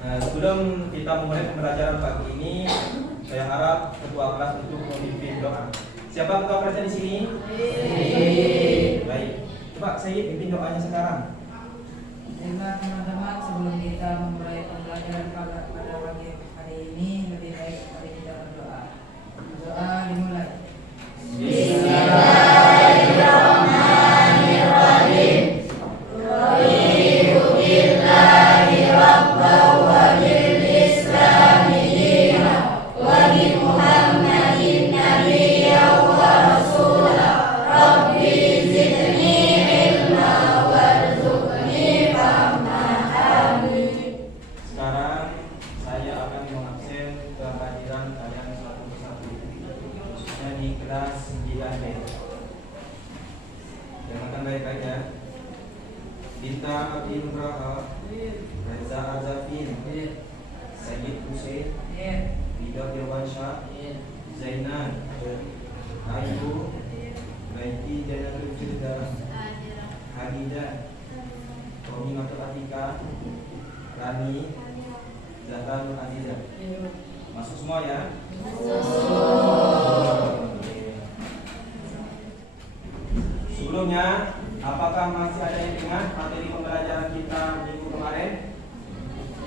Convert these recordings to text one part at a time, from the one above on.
Sebelum kita memulai pembelajaran pagi ini, saya harap ketua kelas untuk memimpin doa. Siapa ketua kelasnya di sini? Baik. Coba saya pimpin doanya sekarang. Terima teman-teman, sebelum kita memulai pembelajaran pada pagi hari ini, lebih baik mari kita berdoa. Doa dimulai. Bismillahirrahmanirrahim. Di kelas 9B. Dengarkan baik-baik ya. Dita Abdin Raha, Reza Azafin, Sayyid Hussein, Ida Irwansyah, Zainan, Ayu, Baiti Janatul Firda, Hamidah, Tommy Matul Atika, Rani, Zahra Nur Azizah. Masuk semua ya? Sebelumnya, apakah masih ada yang ingat materi pembelajaran kita minggu kemarin?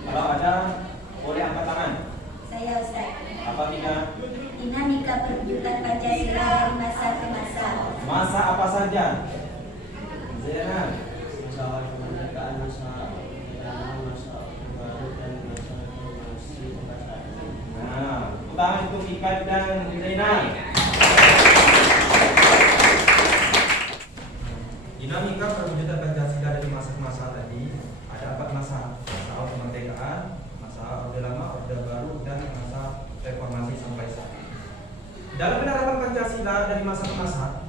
Kalau ada, boleh angkat tangan. Saya Ustaz. Apa tidak? Dinamika perwujudan Pancasila dari masa ke masa. Masa apa saja? Zainal. Masa kemerdekaan, masa penjajahan, masa Orde Baru, dan masa reformasi bahasa. Nah, utama itu Ikat dan Zainal. Dinamika perwujudan Pancasila dari masa ke masa tadi ada 4 masa. Masa kemerdekaan, masa Orde Lama, Orde Baru, dan masa reformasi sampai saat ini. Dalam penerapan Pancasila dari masa ke masa,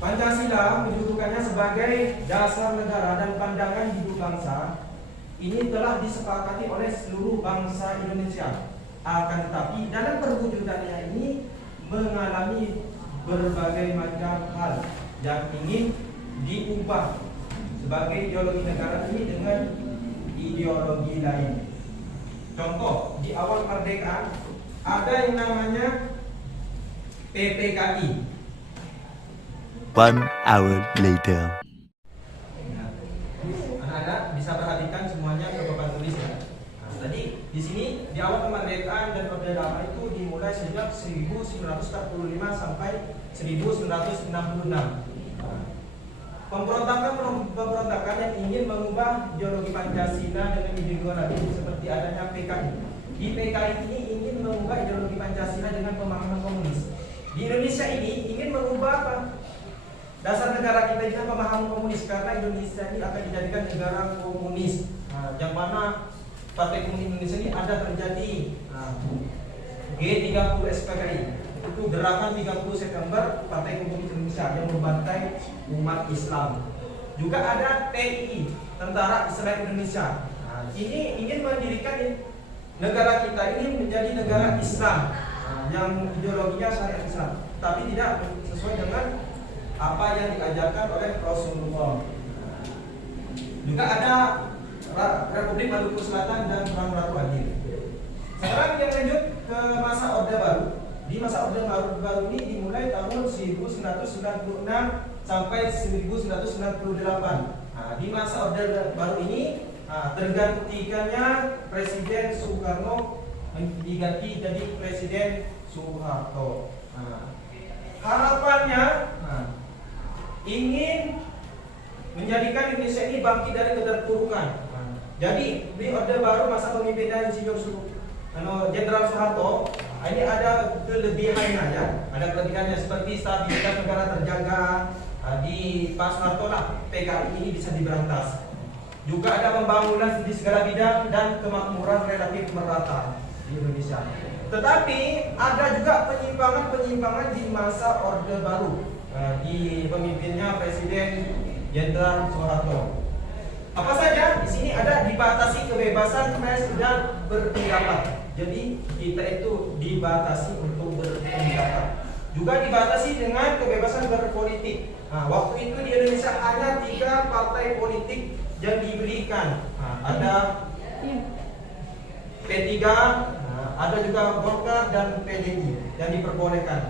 Pancasila mendudukannya sebagai dasar negara dan pandangan hidup bangsa. Ini telah disepakati oleh seluruh bangsa Indonesia. Akan tetapi dalam perwujudannya ini mengalami berbagai macam hal yang ingin diubah sebagai ideologi negara ini dengan ideologi lain. Contoh, di awal kemerdekaan ada yang namanya PPKI. 1 hour later. Anak-anak bisa perhatikan semuanya ke papan tulis ya. Nah, tadi di sini di awal kemerdekaan dan Orde Lama itu dimulai sejak 1945 sampai 1966. Pemberontakan yang ingin mengubah ideologi Pancasila dengan ideologi seperti adanya PKI. Di PKI ini ingin mengubah ideologi Pancasila dengan pemahaman komunis. Di Indonesia ini ingin mengubah apa? Dasar negara kita dengan pemahaman komunis, karena Indonesia ini akan dijadikan negara komunis. Nah, yang mana Partai Komunis Indonesia ini ada terjadi G30 SPKI. Itu gerakan 30 September Partai Komunis Indonesia yang membantai umat Islam. Juga ada TII, Tentara Islam Indonesia. Nah, ini ingin mendirikan negara kita ini menjadi negara Islam, yang ideologinya syariat Islam, tapi tidak sesuai dengan apa yang diajarkan oleh Rasulullah. Juga ada Republik Maluku Selatan dan Perang Ratu Adil. Sekarang yang lanjut ke masa Orde Baru. Di masa Orde Baru ini dimulai tahun 1996 sampai 1998. Nah, di masa Orde Baru ini tergantikannya Presiden Soekarno diganti jadi Presiden Soeharto. Harapannya ingin menjadikan Indonesia ini bangkit dari keterpurukan. Jadi di Orde Baru masa pemimpinan Insinyur Jenderal Soeharto, ini ada kelebihannya ya. Ada kelebihannya seperti stabilitas negara terjaga. Di Pak Soeharto lah PKI ini bisa diberantas. Juga ada pembangunan di segala bidang dan kemakmuran relatif merata di Indonesia. Tetapi ada juga penyimpangan-penyimpangan di masa Orde Baru. Di pemimpinnya Presiden Jenderal Soeharto. Apa saja? Di sini ada dibatasi kebebasan pers dan berpendapat. Jadi kita itu dibatasi untuk berpendapat. Juga dibatasi dengan kebebasan berpolitik. Nah, waktu itu di Indonesia hanya 3 partai politik yang diberikan. Ada P3, ada juga Golkar dan PDI yang diperbolehkan.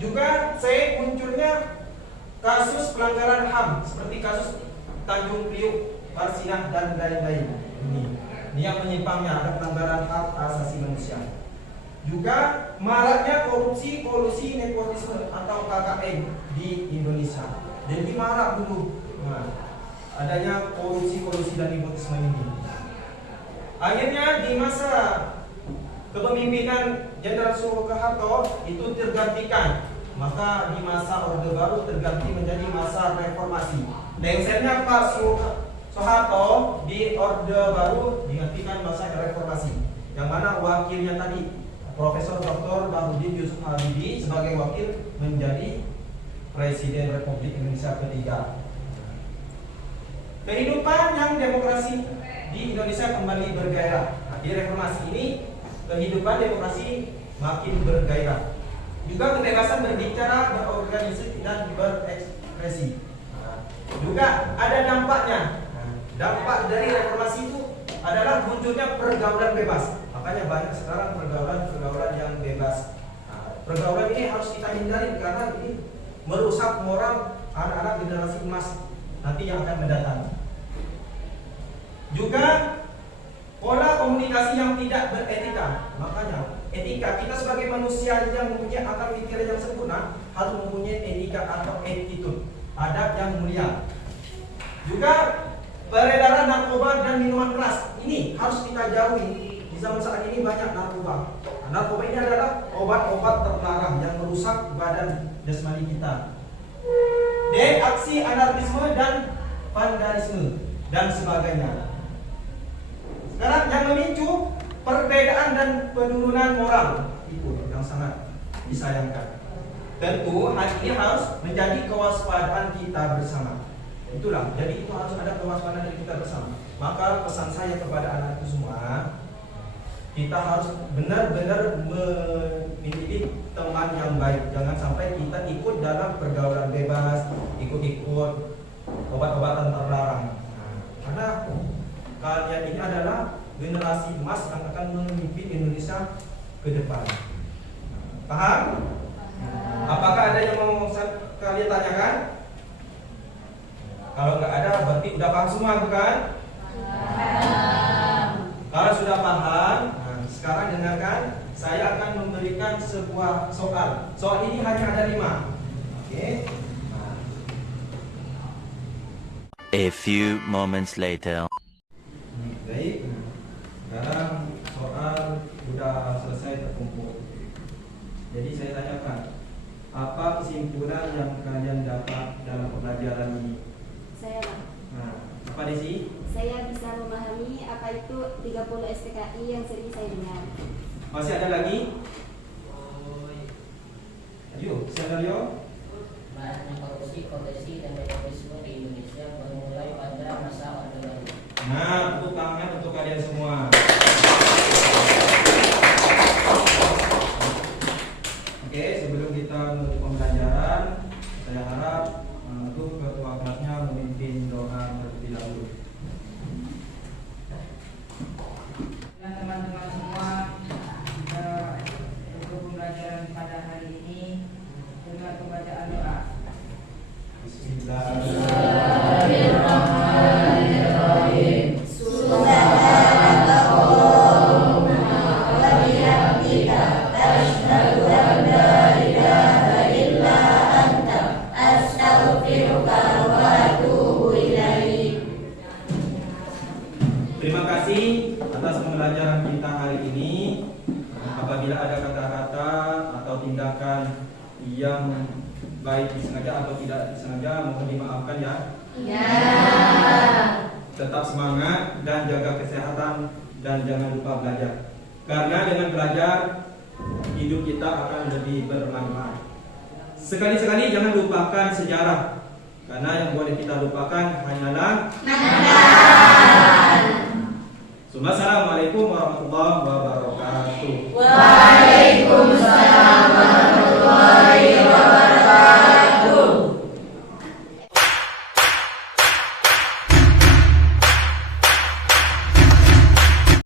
Juga saya munculnya kasus pelanggaran HAM seperti kasus Tanjung Priuk, Parsinah dan lain-lain. Ini yang menyimpangnya, ada pelanggaran hak asasi manusia. Juga maraknya korupsi, kolusi, nepotisme atau KKN di Indonesia. Jadi marak dulu adanya korupsi, kolusi dan nepotisme ini. Akhirnya di masa kepemimpinan Jenderal Soekarno itu tergantikan. Maka di masa Orde Baru terganti menjadi masa reformasi. Lengsernya Pak Soeharto di Orde Baru digantikan masa reformasi, yang mana wakilnya tadi Profesor Dr. Bahrudin Yusuf Habibie sebagai wakil menjadi Presiden Republik Indonesia ketiga. Kehidupan yang demokrasi di Indonesia kembali bergairah. Di reformasi ini kehidupan demokrasi makin bergairah. Juga kebebasan berbicara, berorganisasi dan berekspresi. Juga ada dampaknya. Dampak dari reformasi itu adalah munculnya pergaulan bebas. Makanya banyak sekarang pergaulan yang bebas. Pergaulan ini harus kita hindari karena ini merusak moral anak-anak generasi emas nanti yang akan mendatang. Juga pola komunikasi yang tidak beretika. Makanya etika, kita sebagai manusia yang mempunyai akal pikiran yang sempurna harus mempunyai etika atau attitude, adab yang mulia. Juga peredaran narkoba dan minuman keras ini harus kita jauhi. Di zaman saat ini banyak narkoba. Narkoba ini adalah obat-obat terlarang yang merusak badan jasmani kita. Aksi anarkisme dan vandalisme dan sebagainya. Sekarang yang memicu perbedaan dan penurunan moral itu yang sangat disayangkan. Tentu hal ini harus menjadi kewaspadaan kita bersama. Itulah, jadi itu harus ada kewaspadaan dari kita bersama. Maka pesan saya kepada anak itu semua, kita harus benar-benar memilih teman yang baik. Jangan sampai kita ikut dalam pergaulan bebas, ikut-ikut obat-obatan terlarang. Karena kalian ini adalah generasi emas yang akan memimpin Indonesia ke depan. Paham? Apakah ada yang mau kalian tanyakan? Kalau nggak ada, berarti udah paham semua, bukan? Kalau sudah paham, sekarang dengarkan. Saya akan memberikan sebuah soal. Soal ini hanya ada 5. Oke? A few moments later. Baik. Sekarang soal sudah selesai terkumpul. Jadi saya tanyakan, apa kesimpulan yang kalian dapat dalam pembelajaran ini? Saya Apa Desi? Saya bisa memahami apa itu 30 SPKI yang sering saya dengar. Masih ada lagi? Ayo, skenario. Maraknya korupsi, kolusi, dan nepotisme di Indonesia bermulai pada masa Orde Baru. Nah, tepuk tangan untuk kalian semua. Oke, sebelum kita menutup pembelajaran, saya harap untuk ketua kelasnya memimpin doa terlebih dahulu. Dan teman-teman semua, untuk pembelajaran pada hari ini dengan pembacaan doa. Bismillahirrahmanirrahim. Terima kasih atas pembelajaran kita hari ini. Apabila ada kata-kata atau tindakan yang baik disengaja atau tidak disengaja, mohon dimaafkan ya. Ya. Tetap semangat dan jaga kesehatan dan jangan lupa belajar. Karena dengan belajar hidup kita akan lebih bermanfaat. Sekali-sekali jangan lupakan sejarah. Karena yang boleh kita lupakan hanyalah Assalamualaikum warahmatullahi wabarakatuh.